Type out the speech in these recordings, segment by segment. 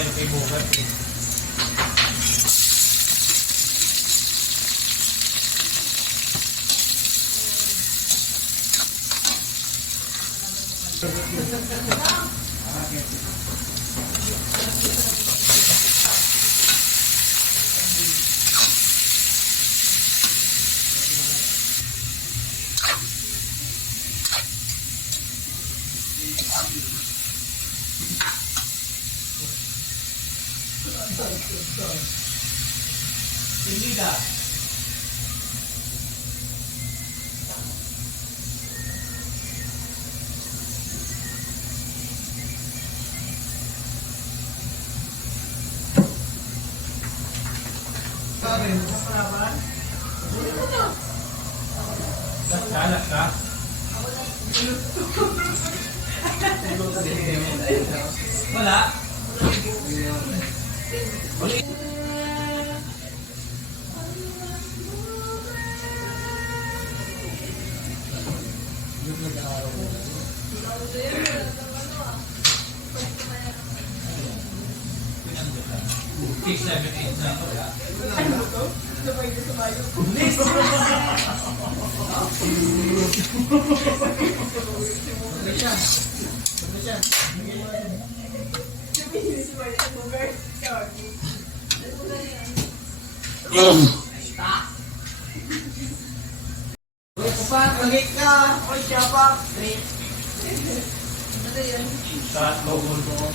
yung kay Bugat eh. Hindi Kalat ka? Wala. Six, 7, 8, 9, wala. Ano to? Sabay-sabay. Saat bawal ko.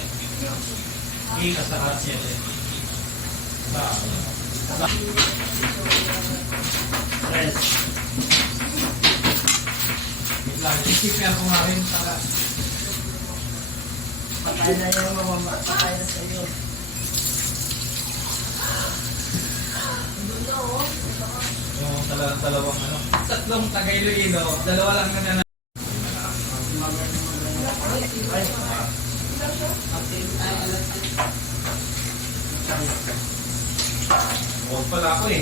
Ika sa katsya. Rest. Isipin ako nga rin para patay na yung mamapatay na sa iyo. Yung dalawang ano. Tatlong Tagaylogino, dalawa lang na huwag pala ako eh.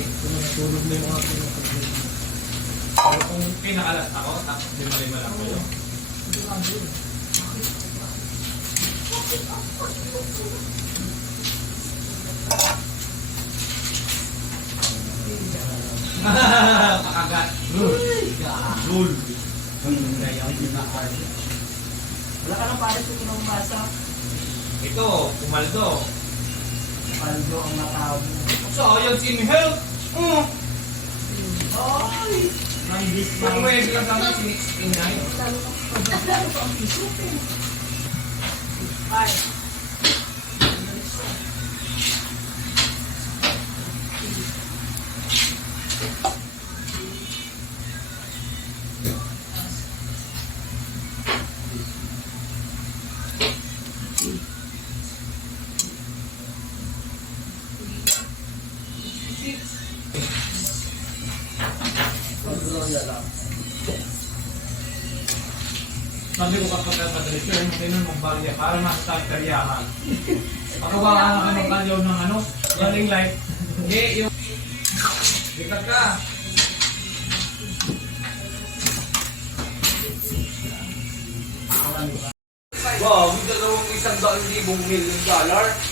Tulog na yung mga pinakalit. Pero kung pinakalat ako, tapos lima-lima lang kayo. Pakagat. Rule. Wala ka na pares kung kinumasa. Ito, pumaldo. Paldo ang matawag mo. So, yung team help. Ay! May Kung dismount. may lang kami sinixin na yun. Ay! Sabi ko kapag Patricia, yung tinun mong bagya para ma-start karyahan. Pagkawakan na kayo magkalyaw ng ano, running light. Hindi, yung... Bikat ka. Wow, may dalawang $100,000 million.